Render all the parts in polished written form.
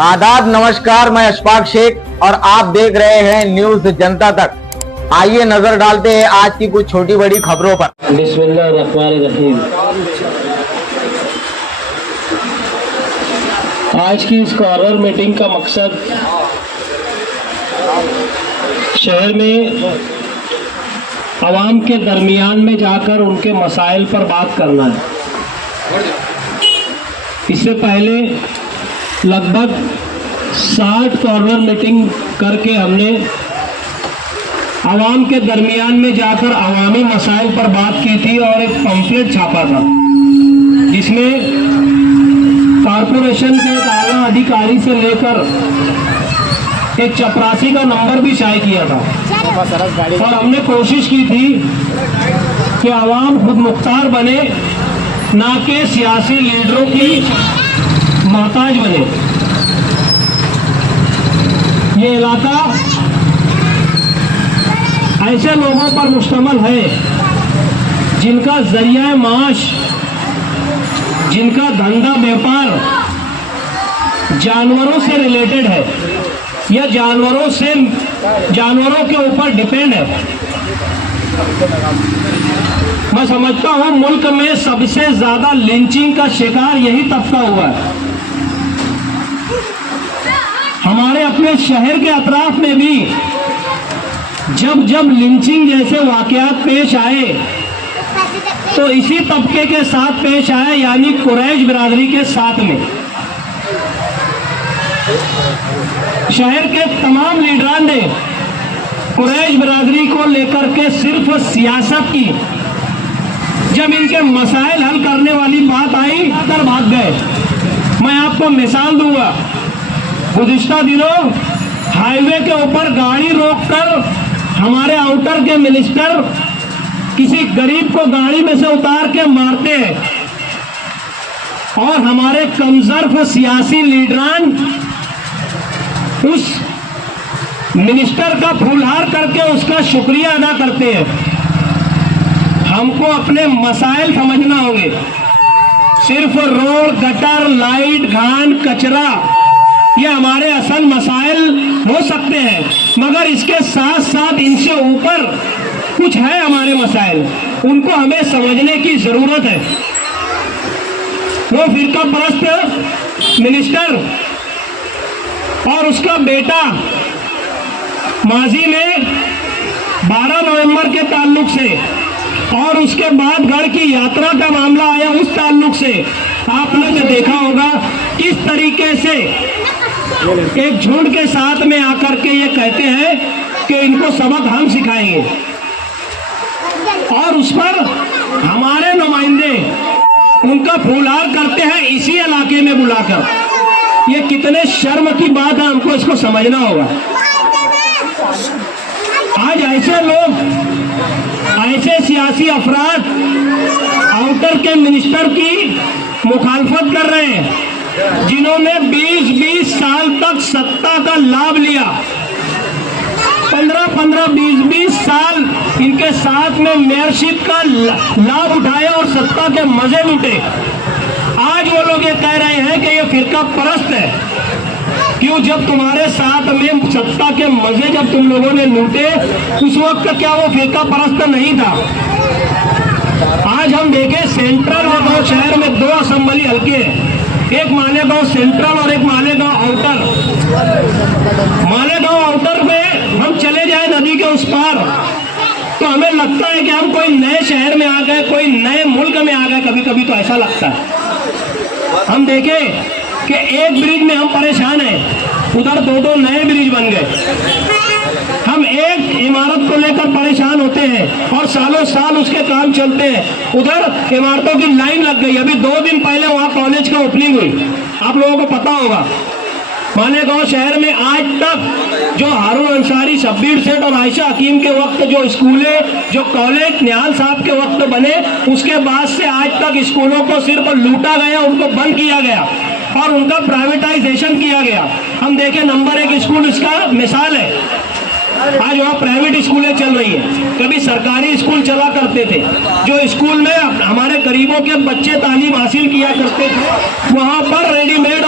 आदाब, नमस्कार। मैं अशफाक शेख और आप देख रहे हैं न्यूज जनता तक। आइए नजर डालते हैं आज की कुछ छोटी बड़ी खबरों पर। बिस्मिल्लाहिर्रहमानिर्रहीम। आज की इस कॉर्नर मीटिंग का मकसद शहर में आवाम के दरमियान में जाकर उनके मसाइल पर बात करना है। इससे पहले लगभग 60 कॉर्नर मीटिंग करके हमने आवाम के दरमियान में जाकर अवामी मसाइल पर बात की थी और एक पंफलेट छापा था जिसमें कॉरपोरेशन के एक आला अधिकारी से लेकर एक चपरासी का नंबर भी शाये किया था और हमने कोशिश की थी कि आवाम खुद मुख्तार बने, ना कि सियासी लीडरों की मोहताज बने। ये इलाका ऐसे लोगों पर मुश्तमल है जिनका जरिया माश, जिनका धंधा व्यापार जानवरों से रिलेटेड है या जानवरों के ऊपर डिपेंड है। मैं समझता हूं मुल्क में सबसे ज्यादा लिंचिंग का शिकार यही तबका हुआ है। हमारे अपने शहर के अतराफ में भी जब जब लिंचिंग जैसे वाकयात पेश आए तो इसी तबके के साथ पेश आए, यानी कुरैश बिरादरी के साथ में। शहर के तमाम लीडरान ने कुरैश बिरादरी को लेकर के सिर्फ सियासत की, जब इनके मसाइल हल करने वाली बात आई तर भाग गए। मैं आपको मिसाल दूंगा, गुज़िश्ता दिनों हाईवे के ऊपर गाड़ी रोककर हमारे आउटर के मिनिस्टर किसी गरीब को गाड़ी में से उतार के मारते हैं और हमारे कमजोर सियासी लीडरान उस मिनिस्टर का फूलहार करके उसका शुक्रिया अदा करते हैं। हमको अपने मसाइल समझना होंगे। सिर्फ रोड, गटर, लाइट, घान, कचरा ये हमारे असल मसाइल हो सकते हैं, मगर इसके साथ साथ इनसे ऊपर कुछ है हमारे मसाइल, उनको हमें समझने की जरूरत है। वो फिरका परस्त मिनिस्टर और उसका बेटा माजी में 12 नवंबर के ताल्लुक से और उसके बाद घर की यात्रा का मामला आया उस ताल्लुक से आपने देखा होगा किस तरीके से एक झुंड के साथ में आकर के ये कहते हैं कि इनको सबक हम सिखाएंगे और उस पर हमारे नुमाइंदे उनका फूलहार करते हैं इसी इलाके में बुलाकर। ये कितने शर्म की बात है, हमको इसको समझना होगा। आज ऐसे लोग, ऐसे सियासी अफराद आउटर के मिनिस्टर की मुखालफत कर रहे हैं जिन्होंने 20-20 साल तक सत्ता का लाभ लिया। 15-15, 20-20 साल इनके साथ में मेयरशिप का लाभ उठाया और सत्ता के मजे लूटे। आज वो लोग ये कह रहे हैं कि ये फिरका परस्त है। क्यों? जब तुम्हारे साथ में सत्ता के मजे जब तुम लोगों ने लूटे उस वक्त क्या वो फिरका परस्त नहीं था? आज हम देखें सेंट्रल और गांव शहर में 2 असेंबली हल्के हैं, एक मालेगांव सेंट्रल और एक मालेगांव आउटर। मालेगांव आउटर में हम चले जाए नदी के उस पार तो हमें लगता है कि हम कोई नए शहर में आ गए, कोई नए मुल्क में आ गए। कभी कभी तो ऐसा लगता है। हम देखें कि एक ब्रिज में हम परेशान हैं, उधर 2-2 नए ब्रिज बन गए। हम एक इमारत को लेकर परेशान होते हैं और सालों साल उसके काम चलते हैं, उधर इमारतों की लाइन लग गई। अभी 2 दिन पहले वहाँ कॉलेज का ओपनिंग हुई, आप लोगों को पता होगा। मालेगांव शहर में आज तक जो हारून अंसारी, शब्बीर सेठ और आयशा हकीम के वक्त जो स्कूलें, जो कॉलेज निहाल साहब के वक्त बने, उसके बाद से आज तक स्कूलों को सिर्फ लूटा गया, उनको बंद किया गया और उनका प्राइवेटाइजेशन किया गया। हम देखें नंबर 1 स्कूल इसका मिसाल है। आज वहाँ प्राइवेट स्कूलें चल रही है, कभी सरकारी स्कूल चला करते थे। जो स्कूल में हमारे गरीबों के बच्चे तालीम हासिल किया करते थे, वहाँ पर रेडीमेड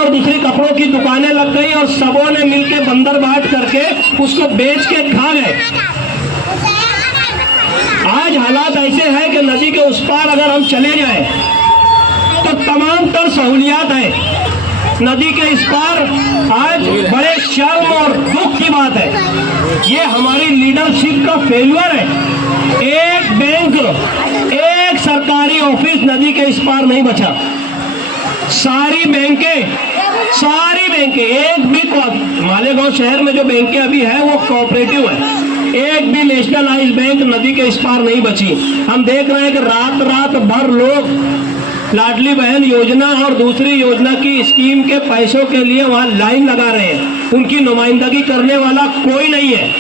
लग गई और सबों ने मिलके बंदर बाट करके उसको बेच के खा गए। आज हालात ऐसे हैं कि नदी के उस पार अगर हम चले जाएं तो तमाम तर सहूलियात है, नदी के इस पार आज बड़े शर्म और दुख की बात है। ये हमारी लीडरशिप का फेल्यूर है। एक बैंक, एक सरकारी ऑफिस नदी के इस पार नहीं बचा। सारी बैंकें एक भी मालेगांव शहर में जो बैंकें अभी है वो कोऑपरेटिव है, एक भी नेशनलाइज बैंक नदी के इस पार नहीं बची। हम देख रहे हैं कि रात भर लोग लाडली बहन योजना और दूसरी योजना की स्कीम के पैसों के लिए वहां लाइन लगा रहे हैं। उनकी नुमाइंदगी करने वाला कोई नहीं है।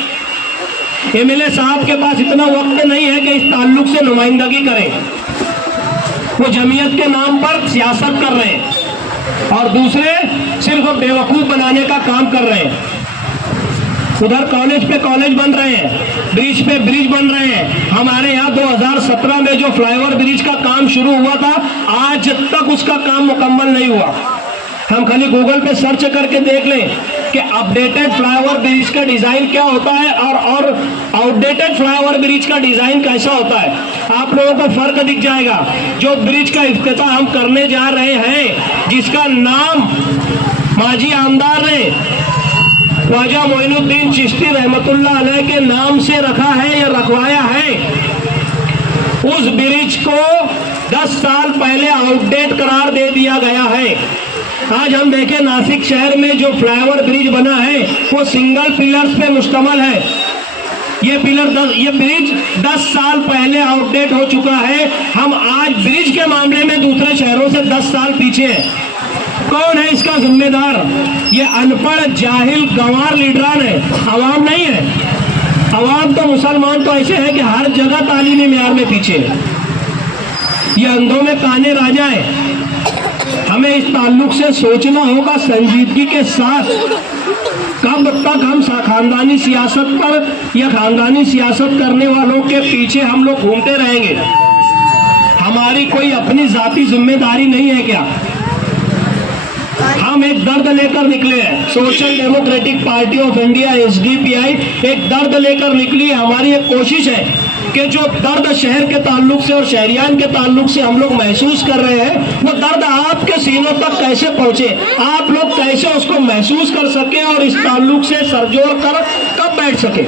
एमएलए साहब के पास इतना वक्त नहीं है कि इस ताल्लुक से नुमाइंदगी करें। वो जमीयत के नाम पर सियासत कर रहे हैं और दूसरे सिर्फ बेवकूफ बनाने का काम कर रहे हैं। उधर कॉलेज पे कॉलेज बन रहे हैं, ब्रिज पे ब्रिज बन रहे हैं। हमारे यहाँ 2017 में जो फ्लाईओवर ब्रिज का काम शुरू हुआ था, आज तक उसका काम मुकम्मल नहीं हुआ। हम खाली गूगल पे सर्च करके देख लें कि अपडेटेड फ्लाईओवर ब्रिज का डिजाइन क्या होता है और आउटडेटेड फ्लाईओवर ब्रिज का डिजाइन कैसा होता है। आप लोगों को फर्क दिख जाएगा। जो ब्रिज का इफ्तिताह हम करने जा रहे हैं, जिसका नाम माजी आमदार ने ख्वाजा मोइनुद्दीन चिश्ती रहमतुल्लाह अलैह के नाम से रखा है या रखवाया है, उस ब्रिज को 10 साल पहले आउटडेट करार दे दिया गया है। आज हम देखें नासिक शहर में जो फ्लाईओवर ब्रिज बना है वो सिंगल पिलर्स पे मुश्तमल है। ये ब्रिज 10 साल पहले आउटडेट हो चुका है। हम आज ब्रिज के मामले में दूसरे शहरों से 10 साल पीछे हैं। कौन है इसका जिम्मेदार? ये अनपढ़ जाहिल गंवार लीडरान है, अवाम नहीं है। अवाम तो मुसलमान तो ऐसे है कि हर जगह तालीमी मेयार में पीछे है। ये अंधों में काने राजा है। हमें इस ताल्लुक से सोचना होगा संजीदगी के साथ, कब तक हम खानदानी सियासत पर या खानदानी सियासत करने वालों के पीछे हम लोग घूमते रहेंगे। हमारी कोई अपनी जाती जिम्मेदारी नहीं है क्या? हम एक दर्द लेकर निकले हैं। Social democratic party of India SDPI एक दर्द लेकर निकली है। हमारी एक कोशिश है कि जो दर्द शहर के ताल्लुक से और शहरियान के ताल्लुक से हम लोग महसूस कर रहे हैं, वो दर्द आपके सीनों तक कैसे पहुंचे, आप लोग कैसे उसको महसूस कर सके और इस ताल्लुक से सरजोड़ कर कब बैठ सके।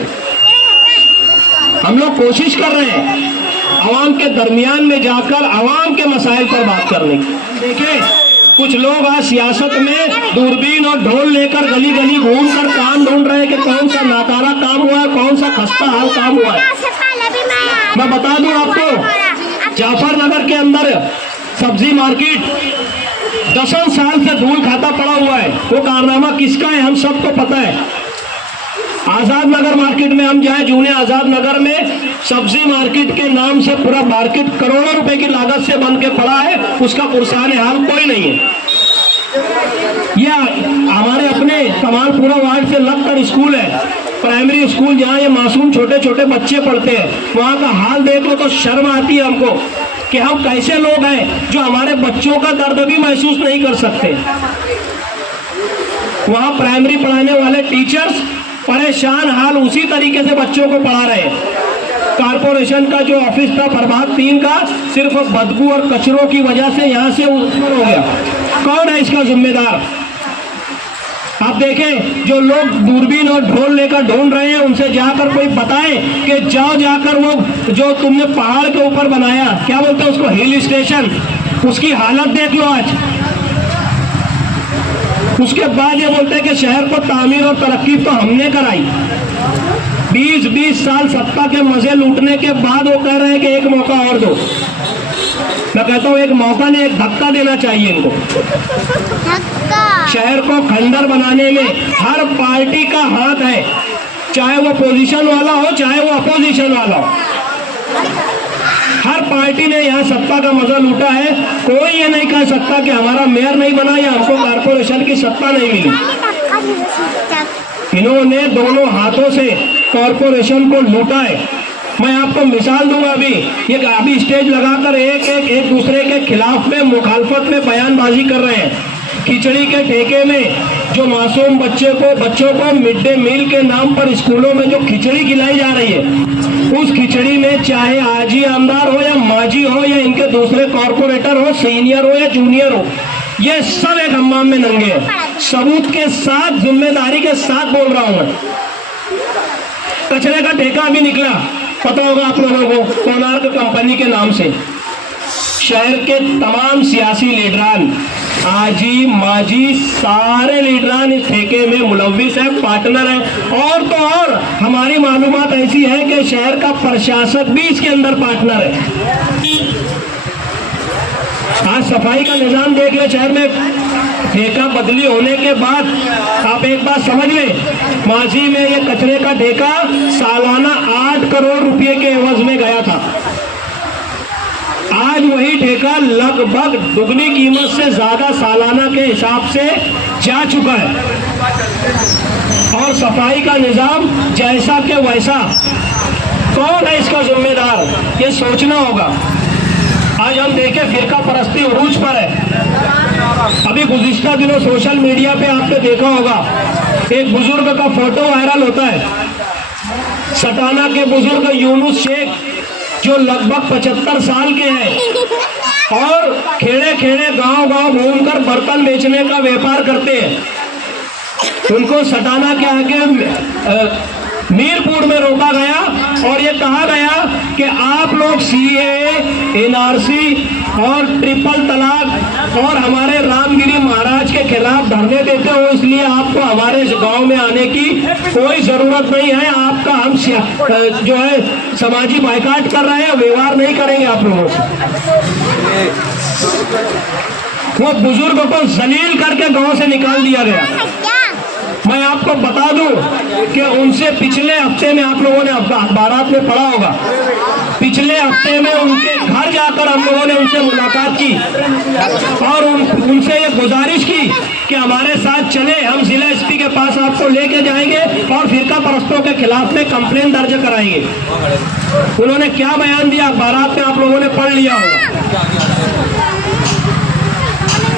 हम लोग कोशिश कर रहे हैं अवाम के दरमियान में जाकर अवाम के मसाइल पर बात करने की। देखिए, कुछ लोग आज सियासत में दूरबीन और ढोल लेकर गली गली घूमकर काम ढूंढ रहे हैं कि कौन सा नाकारा काम हुआ है, कौन सा खस्ता हाल काम हुआ है। मैं बता दूं आपको, जाफरनगर के अंदर सब्जी मार्केट 10 साल से धूल खाता पड़ा हुआ है। वो कारनामा किसका है हम सबको पता है। आजाद नगर मार्केट में हम जाए, जूने आजाद नगर में सब्जी मार्केट के नाम से पूरा मार्केट करोड़ों रुपए की लागत से बन के पड़ा है, उसका पुरसान हाल कोई नहीं है। यह हमारे अपने कमालपुरा वार्ड से लगकर स्कूल है, प्राइमरी स्कूल, जहाँ ये मासूम छोटे छोटे बच्चे पढ़ते हैं। वहाँ का हाल देख लो तो शर्म आती है हमको कि हम कैसे लोग हैं जो हमारे बच्चों का दर्द भी महसूस नहीं कर सकते। वहाँ प्राइमरी पढ़ाने वाले टीचर्स परेशान हाल उसी तरीके से बच्चों को पढ़ा रहे हैं। कारपोरेशन का जो ऑफिस था प्रभात 3 का, सिर्फ बदबू और कचरों की वजह से यहाँ से ऊपर हो गया। कौन है इसका जिम्मेदार? आप देखें, जो लोग दूरबीन और ढोल लेकर ढूंढ रहे हैं, उनसे जाकर कोई बताए कि जाकर वो जो तुमने पहाड़ के ऊपर बनाया, क्या बोलते हैं उसको, हिल स्टेशन, उसकी हालत देख लो आज। उसके बाद ये बोलते हैं कि शहर को तामीर और तरक्की तो हमने कराई। 20 साल सत्ता के मजे लूटने के बाद वो कह रहे हैं कि एक मौका और दो। मैं कहता हूँ एक मौका नहीं, एक धक्का देना चाहिए इनको। शहर को खंडर बनाने में हर पार्टी का हाथ है, चाहे वो पोजीशन वाला हो चाहे वो अपोजिशन वाला हो। हर पार्टी ने यहाँ सत्ता का मजा लूटा है। कोई ये नहीं कह सकता कि हमारा मेयर नहीं बना या हमको कारपोरेशन की सत्ता नहीं मिली। इन्होंने दोनों हाथों से कारपोरेशन को लूटा है। मैं आपको मिसाल दूंगा, अभी स्टेज लगाकर एक दूसरे के खिलाफ में मुखालफत में बयानबाजी कर रहे हैं। खिचड़ी के ठेके में जो मासूम बच्चों को मिड डे मील के नाम पर स्कूलों में जो खिचड़ी खिलाई जा रही है, उस खिचड़ी में चाहे आजी आमदार हो या माजी हो या इनके दूसरे कॉर्पोरेटर हो, सीनियर हो या जूनियर हो, ये सब एक हम्माम में नंगे हैं। सबूत के साथ, जिम्मेदारी के साथ बोल रहा हूं मैं। कचरे का ठेका भी निकला, पता होगा आप लोगों को, कोणार्क कंपनी के नाम से। शहर के तमाम सियासी लीडरान, आजी माजी सारे लीडरान इस ठेके में मुलव्विस है, पार्टनर है। और तो और हमारी मालूमात ऐसी है कि शहर का प्रशासक भी इसके अंदर पार्टनर है। आज सफाई का निजाम देख ले शहर में, ठेका बदली होने के बाद आप एक बात समझ लें, माजी में ये कचरे का ठेका सालाना 8 करोड़ रुपए के एवज में गया था। आज वही ठेका लगभग दुगनी कीमत से ज्यादा सालाना के हिसाब से जा चुका है। और सफाई का निजाम जैसा के वैसा, कौन है इसका जिम्मेदार, ये सोचना होगा। आज हम देखें फिरका परस्ती उरूज पर है। अभी गुज़िश्ता दिनों सोशल मीडिया पे आपने देखा होगा, एक बुजुर्ग का फोटो वायरल होता है। सटाना के बुजुर्ग यूनुस शेख जो लगभग 75 साल के हैं और खेड़े खेड़े गांव गांव घूमकर बर्तन बेचने का व्यापार करते हैं। उनको सटाना के आगे मीरपुर में रोका गया और ये कहा गया कि आप लोग सीएए, एनआरसी और ट्रिपल तलाक और हमारे रामगिरी महाराज के खिलाफ धरने देते हो, इसलिए आपको हमारे गांव में आने की कोई जरूरत नहीं है। आपका हम जो है समाजी बायकाट कर रहे हैं, व्यवहार नहीं करेंगे आप लोगों से। वो बुजुर्ग को जलील करके गांव से निकाल दिया गया। मैं आपको बता दूं कि उनसे पिछले हफ्ते में, आप लोगों ने अखबारात में पढ़ा होगा, पिछले हफ्ते में उनके घर जाकर हम लोगों ने उनसे मुलाकात की और उनसे ये गुजारिश की कि हमारे साथ चले, हम जिला एसपी के पास आपको लेके जाएंगे और फिरका परस्तों के खिलाफ में कंप्लेन दर्ज कराएंगे। उन्होंने क्या बयान दिया, अखबारात में आप लोगों ने पढ़ लिया होगा।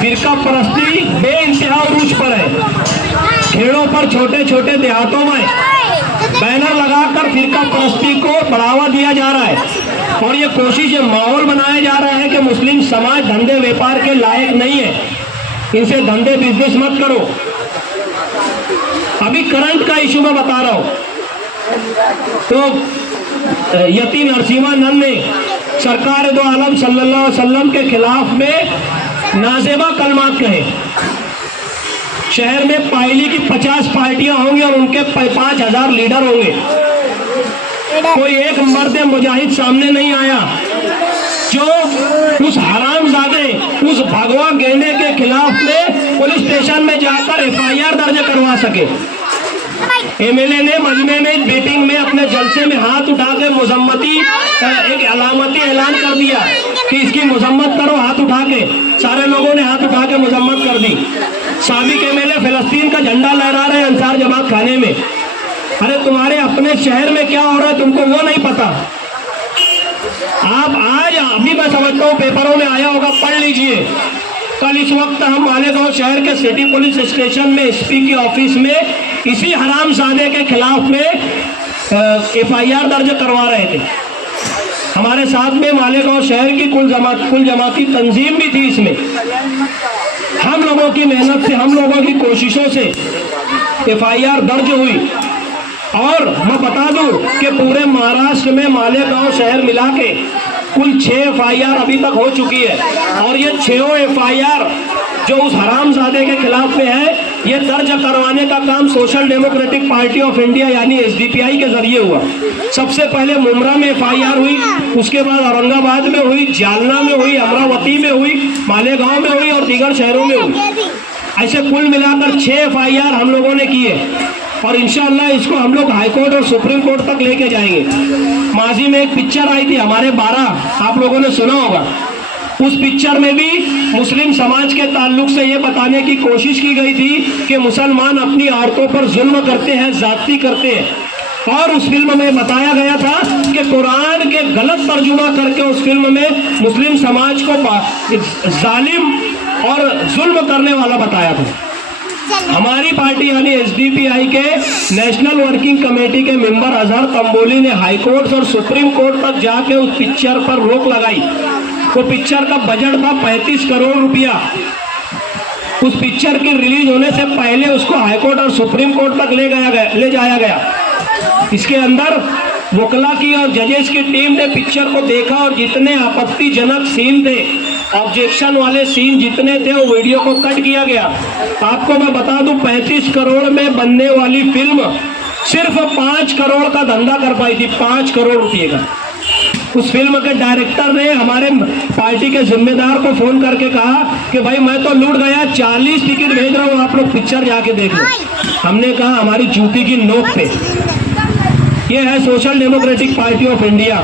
फिरका परस्ती बेइंतहा उरूज पर है। खेड़ों पर, छोटे छोटे देहातों में बैनर लगाकर फिरका परस्ती को बढ़ावा दिया जा रहा है और ये कोशिश, ये माहौल बनाया जा रहा है कि मुस्लिम समाज धंधे व्यापार के लायक नहीं है, इनसे धंधे बिजनेस मत करो। अभी करंट का इशू मैं बता रहा हूं, तो यती नरसिम्हानंद ने सरकार दो आलम सल्लल्लाहु अलैहि वसल्लम के खिलाफ में नाजेबा कलमात कहे। शहर में पायली की 50 पार्टियां होंगी और उनके 5000 लीडर होंगे। कोई एक मर्द मुजाहिद सामने नहीं आया जो उस हरामजादे, उस भगवा गेंडे के खिलाफ में पुलिस स्टेशन में जाकर एफआईआर दर्ज करवा सके। एमएलए ने मजमे में मीटिंग में अपने जलसे में हाथ उठा के मुजम्मती, एक अलामती ऐलान कर दिया कि इसकी मुजम्मत करो, हाथ उठा के। सारे लोगों ने हाथ उठा के मुजम्मत कर दी। साबिक एमएलए फिलिस्तीन का झंडा लहरा रहे अंसार जमात खाने में। अरे तुम्हारे अपने शहर में क्या हो रहा है तुमको वो नहीं पता। आप आज, अभी मैं समझता हूँ पेपरों में आया होगा, पढ़ लीजिए। कल इस वक्त हम मालेगांव शहर के सिटी पुलिस स्टेशन में एसपी की ऑफिस में इसी हरामजादे के खिलाफ में एफआईआर दर्ज करवा रहे थे। हमारे साथ में मालेगांव शहर की कुल जमाती तंजीम भी थी। इसमें हम लोगों की मेहनत से, हम लोगों की कोशिशों से एफआईआर दर्ज हुई। और मैं बता दूं कि पूरे महाराष्ट्र में मालेगांव शहर मिला के कुल 6 एफआईआर अभी तक हो चुकी है। और ये 6 एफआईआर जो उस हरामजादे के खिलाफ में है, ये दर्ज करवाने का काम social democratic party of India यानी एसडीपीआई के जरिए हुआ। सबसे पहले मुमरा में एफआईआर हुई, उसके बाद औरंगाबाद में हुई, जालना में हुई, अमरावती में हुई, मालेगांव में हुई और दीगर शहरों में हुई। ऐसे कुल मिलाकर 6 एफआईआर हम लोगों ने किए और इंशाअल्लाह इसको हम लोग हाईकोर्ट और सुप्रीम कोर्ट तक लेके जाएंगे। माजी में एक पिक्चर आई थी हमारे 12, आप लोगों ने सुना होगा। उस पिक्चर में भी मुस्लिम समाज के ताल्लुक से ये बताने की कोशिश की गई थी कि मुसलमान अपनी औरतों पर जुल्म करते हैं, जाती करते हैं। और उस फिल्म में बताया गया था कि कुरान के गलत तर्जुमा करके उस फिल्म में मुस्लिम समाज को जालिम और जुल्म करने वाला बताया था। हमारी पार्टी यानी एसडीपीआई के नेशनल वर्किंग कमेटी के मेंबर अजहर तंबोली ने हाईकोर्ट और सुप्रीम कोर्ट तक जाके उस पिक्चर पर रोक लगाई। वो पिक्चर का बजट था 35 करोड़ रुपया। उस पिक्चर की रिलीज होने से पहले उसको हाईकोर्ट और सुप्रीम कोर्ट तक ले जाया गया। इसके अंदर वकला की और जजेस की टीम ने पिक्चर को देखा और जितने आपत्तिजनक सीन थे, ऑब्जेक्शन वाले सीन जितने थे, वो वीडियो को कट किया गया। आपको मैं बता दूं 35 करोड़ में बनने वाली फिल्म सिर्फ 5 करोड़ का धंधा कर पाई थी, 5 करोड़ रुपये का। उस फिल्म के डायरेक्टर ने हमारे पार्टी के जिम्मेदार को फोन करके कहा कि भाई मैं तो लूट गया, 40 टिकट भेज रहा हूँ, आप लोग पिक्चर जाके देख लो। हमने कहा हमारी जूती की नोक पे। ये है social democratic party of India.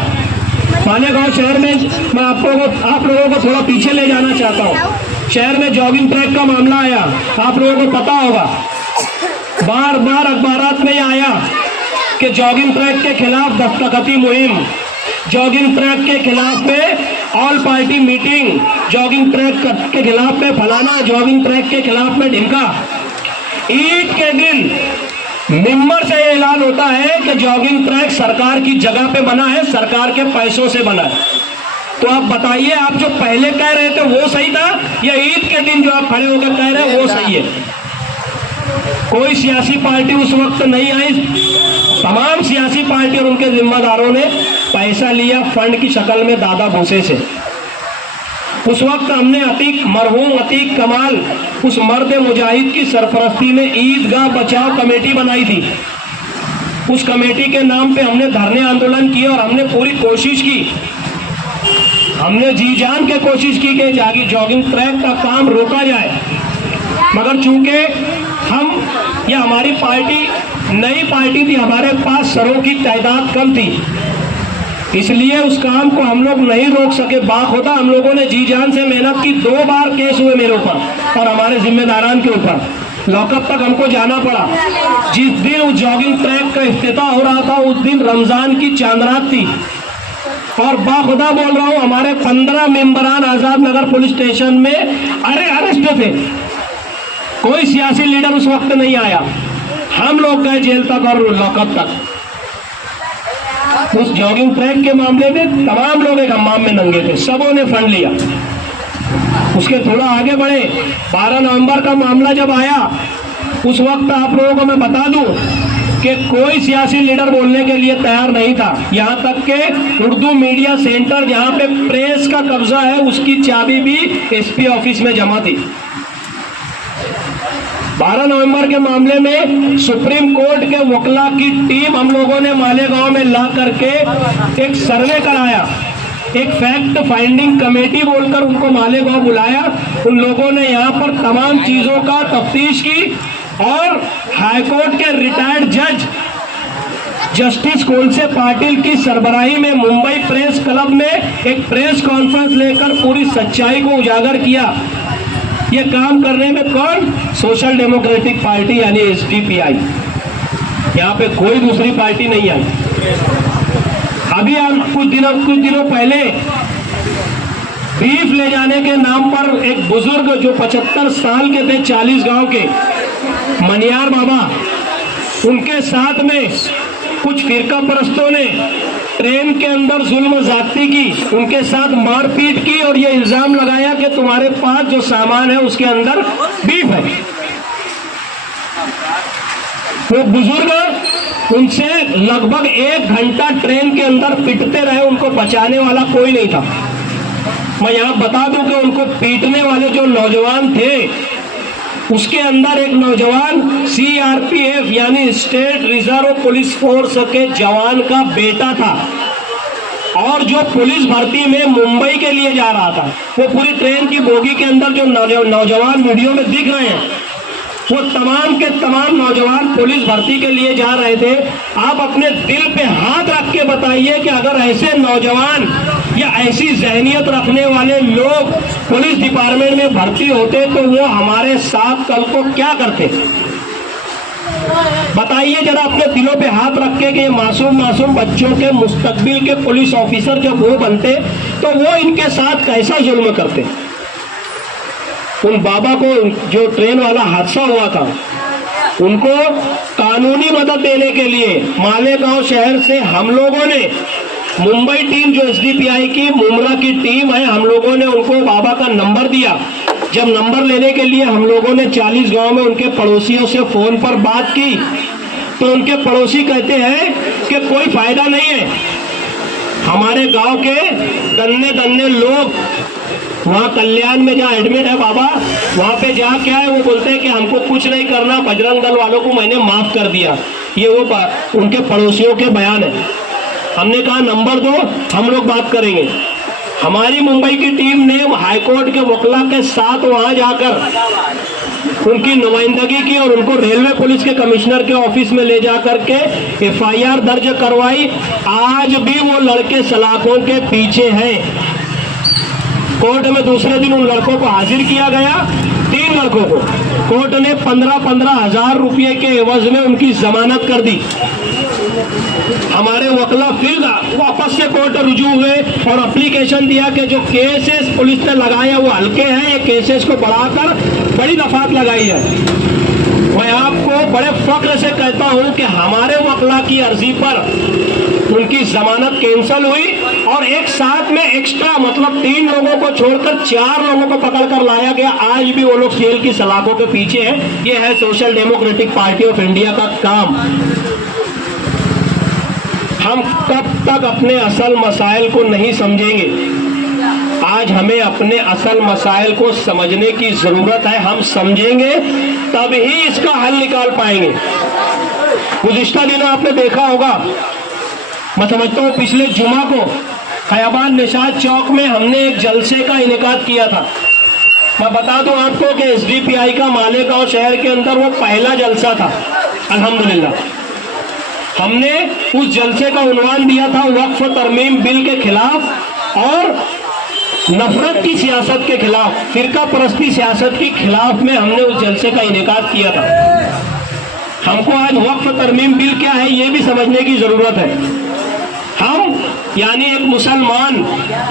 Malegaon शहर में मैं आप लोगों को थोड़ा पीछे ले जाना चाहता हूँ। शहर में जॉगिंग ट्रैक का मामला आया, आप लोगों को पता होगा, बार बार अखबारात में आया कि जॉगिंग ट्रैक के खिलाफ दस्तखती मुहिम, जॉगिंग ट्रैक के खिलाफ में all party meeting, jogging track के खिलाफ में फलाना, जॉगिंग ट्रैक के खिलाफ में ढिमका। ईद के दिन मेंबर से ऐलान होता है कि जॉगिंग ट्रैक सरकार की जगह पे बना है, सरकार के पैसों से बना है। तो आप बताइए, आप जो पहले कह रहे थे वो सही था या ईद के दिन जो आप खड़े होकर कह रहे हैं वो सही है? कोई सियासी पार्टी उस वक्त नहीं आई। तमाम सियासी पार्टी और उनके जिम्मेदारों ने पैसा लिया फंड की शक्ल में दादा भूसे से। उस वक्त हमने मरहूम अतीक कमाल, उस मर्द मुजाहिद की सरपरस्ती में ईदगाह बचाओ कमेटी बनाई थी। उस कमेटी के नाम पे हमने धरने आंदोलन किए और हमने पूरी कोशिश की, हमने जी जान के कोशिश की कि जॉगिंग ट्रैक का काम रोका जाए। मगर चूंकि हम या हमारी पार्टी नई पार्टी थी, हमारे पास सरों की तादाद कम थी, इसलिए उस काम को हम लोग नहीं रोक सके। बाखुदा हम लोगों ने जी जान से मेहनत की। 2 बार केस हुए मेरे ऊपर और हमारे जिम्मेदारान के ऊपर, लॉकअप तक हमको जाना पड़ा। जिस दिन उस जॉगिंग ट्रैक का इफ्तिताह हो रहा था उस दिन रमजान की चांदरात थी और बाखुदा बोल रहा हूँ, हमारे 15 मेंबरान आजाद नगर पुलिस स्टेशन में अरेस्ट थे। कोई सियासी लीडर उस वक्त नहीं आया। हम लोग गए जेल तक और लॉकअप तक। उस जॉगिंग ट्रैक के मामले में तमाम लोग एक हमाम में नंगे थे, सबों ने फंड लिया। उसके थोड़ा आगे बढ़े, 12 नवंबर का मामला जब आया, उस वक्त आप लोगों को मैं बता दूं कि कोई सियासी लीडर बोलने के लिए तैयार नहीं था। यहां तक कि उर्दू मीडिया सेंटर जहां पे प्रेस का कब्जा है, उसकी चाबी भी एसपी ऑफिस में जमा थी। 12 नवंबर के मामले में सुप्रीम कोर्ट के वकला की टीम हम लोगों ने मालेगांव में ला करके एक सर्वे कराया, एक फैक्ट फाइंडिंग कमेटी बोलकर उनको मालेगांव बुलाया। उन लोगों ने यहाँ पर तमाम चीजों का तफ्तीश की और हाईकोर्ट के रिटायर्ड जज जस्टिस कोलसे पाटिल की सरबराही में मुंबई प्रेस क्लब में एक प्रेस कॉन्फ्रेंस लेकर पूरी सच्चाई को उजागर किया। ये काम करने में कौन? सोशल डेमोक्रेटिक पार्टी यानी एसडीपीआई। यहाँ पे कोई दूसरी पार्टी नहीं आई। अभी हम कुछ दिनों पहले बीफ ले जाने के नाम पर एक बुजुर्ग जो 75 साल के थे, 40 गांव के, मनियार बाबा, उनके साथ में कुछ फिरका परस्तों ने ट्रेन के अंदर जुल्म ज्यादती की, उनके साथ मारपीट की और ये इल्जाम लगाया कि तुम्हारे पास जो सामान है उसके अंदर बीफ है। वो बुजुर्ग उनसे लगभग 1 घंटा ट्रेन के अंदर पिटते रहे, उनको बचाने वाला कोई नहीं था। मैं यहाँ बता दूं कि उनको पीटने वाले जो नौजवान थे, उसके अंदर एक नौजवान सीआरपीएफ यानी स्टेट रिजर्व पुलिस फोर्स के जवान का बेटा था और जो पुलिस भर्ती में मुंबई के लिए जा रहा था। वो पूरी ट्रेन की बोगी के अंदर जो नौजवान वीडियो में दिख रहे हैं, वो तमाम के तमाम नौजवान पुलिस भर्ती के लिए जा रहे थे। आप अपने दिल पे हाथ रख के बताइए कि अगर ऐसे नौजवान या ऐसी जहनियत रखने वाले लोग पुलिस डिपार्टमेंट में भर्ती होते तो वो हमारे साथ कल को क्या करते? बताइए जरा अपने दिलों पे हाथ रख के कि ये मासूम बच्चों के मुस्तकबिल के पुलिस ऑफिसर जब वो बनते तो वो इनके साथ कैसा जुल्म करते। उन बाबा को, जो ट्रेन वाला हादसा हुआ था, उनको कानूनी मदद देने के लिए मालेगांव शहर से हम लोगों ने, मुंबई टीम जो एसडीपीआई की मुमरा की टीम है, हम लोगों ने उनको बाबा का नंबर दिया। जब नंबर लेने के लिए हम लोगों ने 40 गांव में उनके पड़ोसियों से फोन पर बात की, तो उनके पड़ोसी कहते हैं कि कोई फायदा नहीं है। हमारे गांव के दन्ने दन्ने लोग वहाँ कल्याण में जहाँ एडमिट है बाबा, वहाँ पे जा क्या है, वो बोलते हैं कि हमको कुछ नहीं करना, बजरंग दल वालों को मैंने माफ कर दिया। ये वो उनके पड़ोसियों के बयान है। हमने कहा नंबर दो, हम लोग बात करेंगे। हमारी मुंबई की टीम ने हाईकोर्ट के वकला के साथ वहां जाकर उनकी नुमाइंदगी की और उनको रेलवे पुलिस के कमिश्नर के ऑफिस में ले जाकर के एफआईआर दर्ज करवाई। आज भी वो लड़के सलाखों के पीछे हैं। कोर्ट में दूसरे दिन उन लड़कों को हाजिर किया गया, 3 लड़कों को। कोर्ट ने 15-15 हजार रुपये के एवज में उनकी जमानत कर दी। हमारे वकला फिर वापस से कोर्ट रुजू हुए और एप्लीकेशन दिया कि जो केसेस पुलिस ने लगाए वो हल्के हैं, ये केसेस को बढ़ाकर बड़ी दफात लगाई है। मैं आपको बड़े फख्र से कहता हूं कि हमारे वकला की अर्जी पर उनकी जमानत कैंसिल हुई और एक साथ में एक्स्ट्रा, मतलब 3 लोगों को छोड़कर 4 लोगों को पकड़कर लाया गया। आज भी वो लोग जेल की सलाखों के पीछे हैं। ये है social democratic party of India का काम। हम कब तक अपने असल मसाइल को नहीं समझेंगे? आज हमें अपने असल मसाइल को समझने की जरूरत है। हम समझेंगे तब ही इसका हल निकाल पाएंगे। गुज़िश्ता दिनों आपने देखा होगा, मैं समझता हूँ पिछले जुमा को खयाबान निशात चौक में हमने एक जलसे का इनेकाद किया था। मैं बता दूं आपको कि एसडीपीआई का मालेगांव शहर के अंदर वो पहला जलसा था। अल्हम्दुलिल्लाह हमने उस जलसे का उन्वान दिया था वक्फ तरमीम बिल के खिलाफ और नफरत की सियासत के खिलाफ, फिरका परस्ती सियासत के खिलाफ में हमने उस जलसे का इनेकाद किया था। हमको आज वक्फ तरमीम बिल क्या है ये भी समझने की जरूरत है। हम यानी एक मुसलमान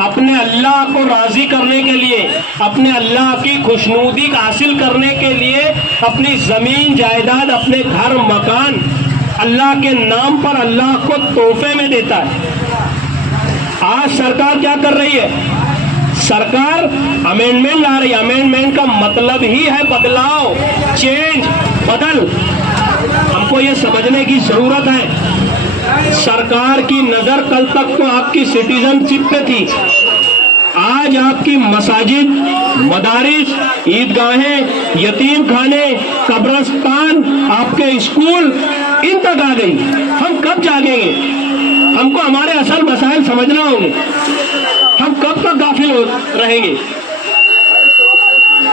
अपने अल्लाह को राजी करने के लिए, अपने अल्लाह की खुशनुदी हासिल करने के लिए अपनी जमीन जायदाद, अपने घर मकान अल्लाह के नाम पर अल्लाह को तोहफे में देता है। आज सरकार क्या कर रही है? सरकार अमेंडमेंट ला रही है। अमेंडमेंट का मतलब ही है बदलाव, चेंज, बदल। हमको ये समझने की जरूरत है। सरकार की नजर कल तक तो आपकी सिटीजनशिप पे थी, आज आपकी मसाजिद, मदारिस, ईदगाहें, यतीम खाने, कब्रिस्तान, आपके स्कूल, इन तक आ गई। हम कब जागेंगे? हमको हमारे असल मसाइल समझना होंगे। हम कब तक गाफिल रहेंगे?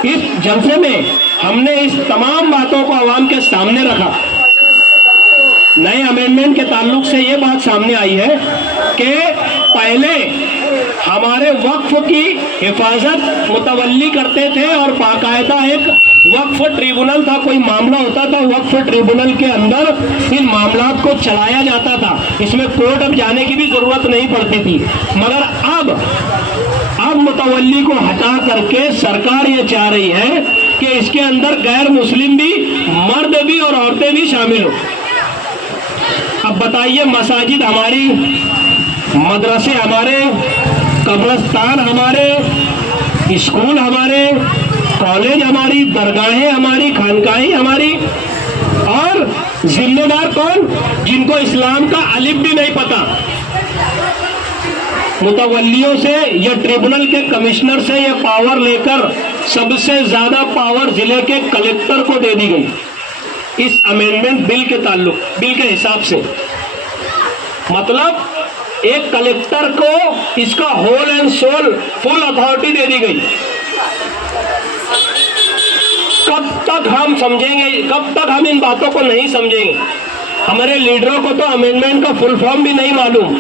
इस जलसे में हमने इस तमाम बातों को आवाम के सामने रखा। नए अमेंडमेंट के ताल्लुक से ये बात सामने आई है कि पहले हमारे वक्फ की हिफाजत मुतवल्ली करते थे और बाकायदा एक वक्फ ट्रिब्यूनल था। कोई मामला होता था वक्फ ट्रिब्यूनल के अंदर इन मामलात को चलाया जाता था। इसमें कोर्ट अब जाने की भी जरूरत नहीं पड़ती थी। मगर अब मुतवल्ली को हटा करके सरकार ये चाह रही है कि इसके अंदर गैर मुस्लिम भी, मर्द भी और औरतें भी शामिल हो। अब बताइए, मसाजिद हमारी, मदरसे हमारे, कब्रिस्तान हमारे, स्कूल हमारे, कॉलेज हमारी, दरगाहें हमारी, खानकाहें हमारी, और जिम्मेदार कौन? जिनको इस्लाम का अलिफ भी नहीं पता। मुतवल्लियों से या ट्रिब्यूनल के कमिश्नर से यह पावर लेकर सबसे ज्यादा पावर जिले के कलेक्टर को दे दी गई इस अमेंडमेंट बिल के ताल्लुक, बिल के हिसाब से। मतलब एक कलेक्टर को इसका whole and soul full authority दे दी गई। कब तक हम समझेंगे? कब तक हम इन बातों को नहीं समझेंगे? हमारे लीडरों को तो अमेंडमेंट का फुल फॉर्म भी नहीं मालूम।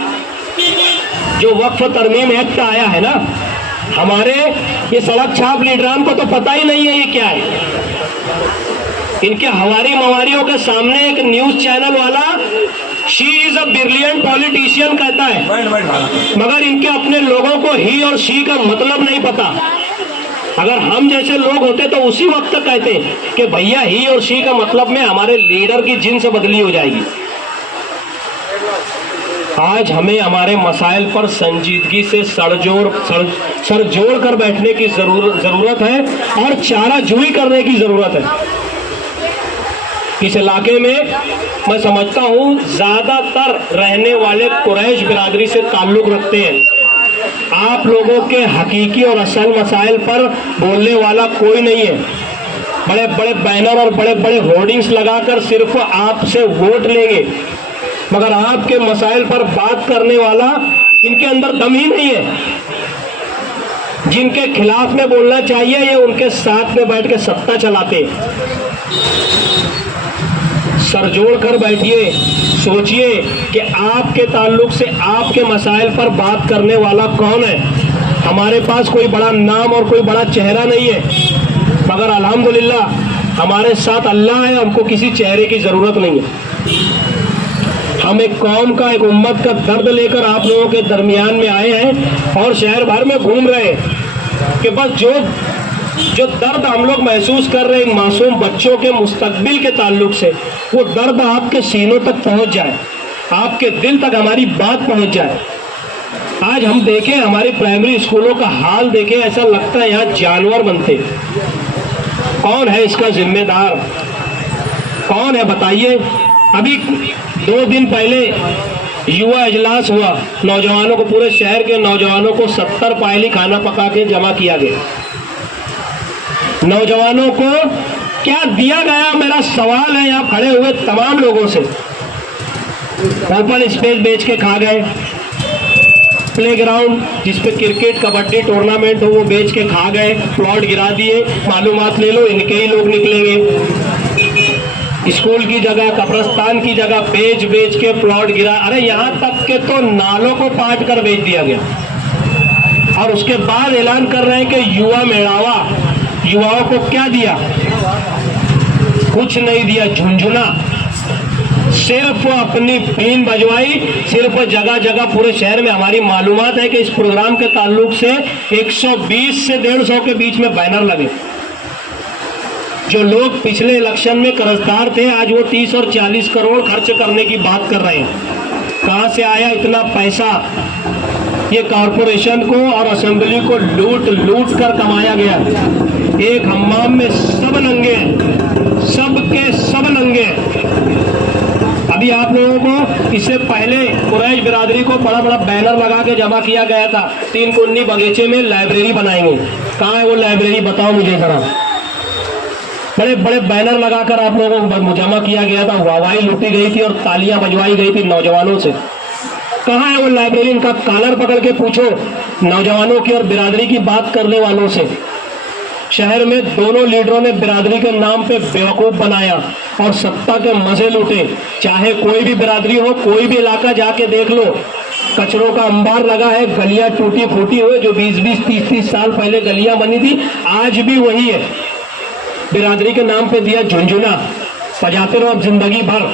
जो वक्फ तरमीम एक्ट आया है ना, हमारे ये सड़क छाप लीडरान को तो पता ही नहीं है ये क्या है। इनके हवारी मवारियों के सामने एक न्यूज चैनल वाला she is a brilliant politician कहता है, मगर इनके अपने लोगों को ही और शी का मतलब नहीं पता। अगर हम जैसे लोग होते तो उसी वक्त कहते कि भैया ही और शी का मतलब में हमारे लीडर की जिन्स बदली हो जाएगी। आज हमें हमारे मसाइल पर संजीदगी से सर जोड़ कर बैठने की जरूरत है और चाराजोई करने की जरूरत है। इस इलाके में मैं समझता हूं ज्यादातर रहने वाले कुरैश बिरादरी से ताल्लुक रखते हैं। आप लोगों के हकीकी और असल मसाइल पर बोलने वाला कोई नहीं है। बड़े बड़े बैनर और बड़े बड़े होर्डिंग्स लगाकर सिर्फ आपसे वोट लेंगे, मगर आपके मसाइल पर बात करने वाला इनके अंदर दम ही नहीं है। जिनके खिलाफ में बोलना चाहिए ये उनके साथ में बैठ के सत्ता चलाते। सर जोड़ कर बैठिए, सोचिए कि आपके ताल्लुक से आपके मसाइल पर बात करने वाला कौन है। हमारे पास कोई बड़ा नाम और कोई बड़ा चेहरा नहीं है, मगर अल्हम्दुलिल्लाह हमारे साथ अल्लाह है। हमको किसी चेहरे की जरूरत नहीं है। हम एक कौम का, एक उम्मत का दर्द लेकर आप लोगों के दरमियान में आए हैं और शहर भर में घूम रहे हैं कि बस जो दर्द हम लोग महसूस कर रहे हैं मासूम बच्चों के मुस्तकबिल के ताल्लुक से, वो दर्द आपके सीनों तक पहुंच जाए, आपके दिल तक हमारी बात पहुंच जाए। आज हम देखें हमारी प्राइमरी स्कूलों का हाल देखें, ऐसा लगता है यहाँ जानवर बनते। कौन है इसका जिम्मेदार, कौन है बताइए। अभी 2 दिन पहले युवा इजलास हुआ, नौजवानों को, पूरे शहर के नौजवानों को 70 पायली खाना पका के जमा किया गया। नौजवानों को क्या दिया गया, मेरा सवाल है यहाँ खड़े हुए तमाम लोगों से। ओपन स्पेस बेच के खा गए, प्लेग्राउंड जिसपे क्रिकेट कबड्डी टूर्नामेंट हो वो बेच के खा गए, प्लॉट गिरा दिए, मालूमात ले लो इनके ही लोग निकलेंगे। स्कूल की जगह, कब्रिस्तान की जगह बेच के प्लॉट गिरा। अरे यहाँ तक के तो नालों को पाट कर बेच दिया गया। और उसके बाद ऐलान कर रहे हैं कि युवा मेड़ावा। युवाओं को क्या दिया, कुछ नहीं दिया, झुंझुना। सिर्फ अपनी बीन बजवाई, सिर्फ जगह जगह पूरे शहर में। हमारी मालूमात है कि इस प्रोग्राम के ताल्लुक से 120 से 150 के बीच में बैनर लगे। जो लोग पिछले इलेक्शन में कर्जदार थे आज वो 30 और 40 करोड़ खर्च करने की बात कर रहे हैं। कहां से आया इतना पैसा? ये कॉरपोरेशन को और असेंबली को लूट कर कमाया गया। एक हम्माम में सब नंगे, सबके सब नंगे। अभी आप लोगों को इससे पहले कुरैश बिरादरी को बड़ा बड़ा बैनर लगा के जमा किया गया था, 3 कुन्नी बगीचे में लाइब्रेरी बनाएंगे। कहाँ है वो लाइब्रेरी, बताओ मुझे जरा। बड़े बड़े बैनर लगाकर आप लोगों को जमा किया गया था, वाहवाही लूटी गई थी और तालियां बजवाई गई थी नौजवानों से। कहाँ है वो लाइब्रेरी? इनका कॉलर पकड़ के पूछो नौजवानों की और बिरादरी की बात करने वालों से। शहर में दोनों लीडरों ने बिरादरी के नाम पे बेवकूफ बनाया और सत्ता के मजे लूटे। चाहे कोई भी बिरादरी हो, कोई भी इलाका जाके देख लो, कचरों का अंबार लगा है, गलियां टूटी फूटी हुई, जो 20-20, 30-30 साल पहले गलियां बनी थी आज भी वही है। बिरादरी के नाम पे दिया झुंझुना, बजाते रहो अब जिंदगी भर।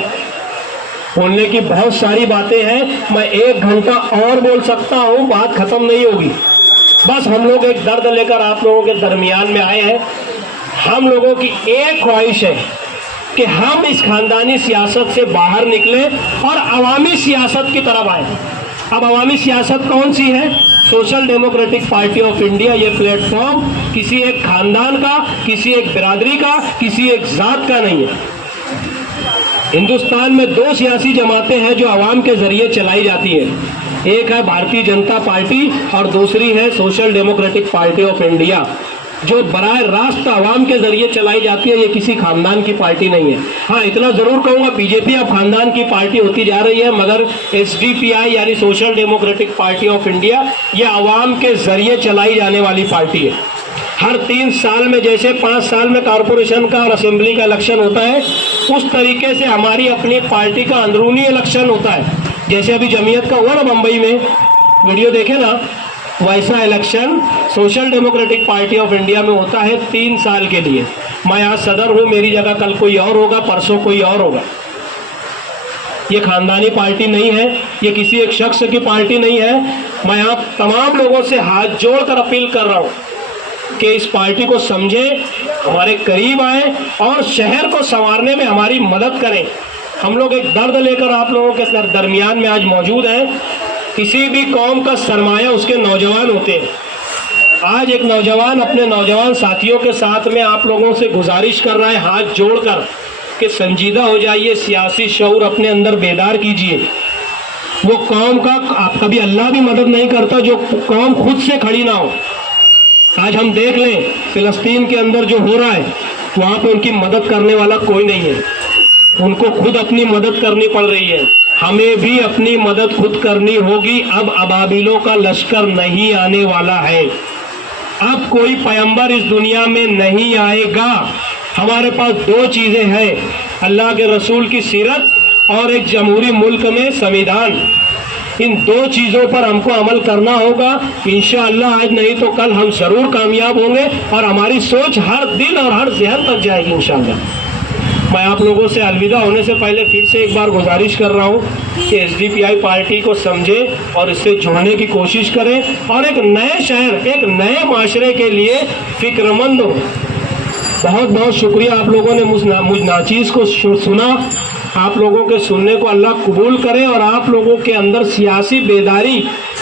बोलने की बहुत सारी बातें हैं, मैं 1 घंटा और बोल सकता हूँ, बात खत्म नहीं होगी। बस हम लोग एक दर्द लेकर आप लोगों के दरमियान में आए हैं। हम लोगों की एक ख्वाहिश है कि हम इस खानदानी सियासत से बाहर निकले और अवामी सियासत की तरफ आए। अब अवामी सियासत कौन सी है? Social democratic party of India. ये प्लेटफॉर्म किसी एक खानदान का, किसी एक बिरादरी का, किसी एक जात का नहीं है। हिंदुस्तान में 2 सियासी जमातें हैं जो अवाम के जरिए चलाई जाती है। एक है भारतीय जनता पार्टी और दूसरी है social democratic party of India, जो बराह रास्त अवाम के जरिए चलाई जाती है। ये किसी खानदान की पार्टी नहीं है। हाँ, इतना जरूर कहूंगा, बीजेपी अब खानदान की पार्टी होती जा रही है, मगर एसडीपीआई यानी social democratic party of India ये अवाम के जरिए चलाई जाने वाली पार्टी है। हर 3 साल में, जैसे 5 साल में कॉरपोरेशन का और असेंबली का इलेक्शन होता है, उस तरीके से हमारी अपनी पार्टी का अंदरूनी इलेक्शन होता है। जैसे अभी जमीयत का हुआ ना मुंबई में, वीडियो देखे ना, वैसा election social democratic party of India में होता है 3 साल के लिए। मैं आज सदर हूँ, मेरी जगह कल कोई और होगा, परसों कोई और होगा। ये खानदानी पार्टी नहीं है, ये किसी एक शख्स की पार्टी नहीं है। मैं आप तमाम लोगों से हाथ जोड़कर अपील कर रहा हूँ कि इस पार्टी को समझें, हमारे करीब आए और शहर को संवारने में हमारी मदद करें। हम लोग एक दर्द लेकर आप लोगों के दरमियान में आज मौजूद हैं। किसी भी कौम का सरमाया उसके नौजवान होते हैं। आज एक नौजवान अपने नौजवान साथियों के साथ में आप लोगों से गुजारिश कर रहा है हाथ जोड़कर कि संजीदा हो जाइए, सियासी शऊर अपने अंदर बेदार कीजिए। वो कौम का कभी अल्लाह भी मदद नहीं करता जो कौम खुद से खड़ी ना हो। आज हम देख लें फिलिस्तीन के अंदर जो हो रहा है, वहाँ पे उनकी मदद करने वाला कोई नहीं है। उनको खुद अपनी मदद करनी पड़ रही है। हमें भी अपनी मदद खुद करनी होगी। अब अबाबिलों का लश्कर नहीं आने वाला है। अब कोई पैगंबर इस दुनिया में नहीं आएगा। हमारे पास दो चीजें हैं, अल्लाह के रसूल की सीरत और एक जमहूरी मुल्क में संविधान। इन दो चीजों पर हमको अमल करना होगा। इंशाअल्लाह आज नहीं तो कल हम जरूर कामयाब होंगे और हमारी सोच हर दिल और हर जहन तक जाएगी इंशाअल्लाह। मैं आप लोगों से अलविदा होने से पहले फिर से एक बार गुजारिश कर रहा हूँ कि एसडीपीआई पार्टी को समझें और इससे जुड़ने की कोशिश करें और एक नए शहर, एक नए माशरे के लिए फिक्रमंद हो। बहुत बहुत शुक्रिया आप लोगों ने मुझ नाचीज़ को सुना। आप लोगों के सुनने को अल्लाह कबूल करे और आप लोगों के अंदर सियासी बेदारी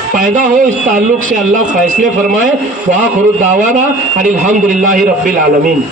पैदा हो, इस ताल्लुक से अल्लाह फैसले फरमाए। वाखिरु दावाना अनिल हम्दुलिल्लाहि रब्बिल आलमीन।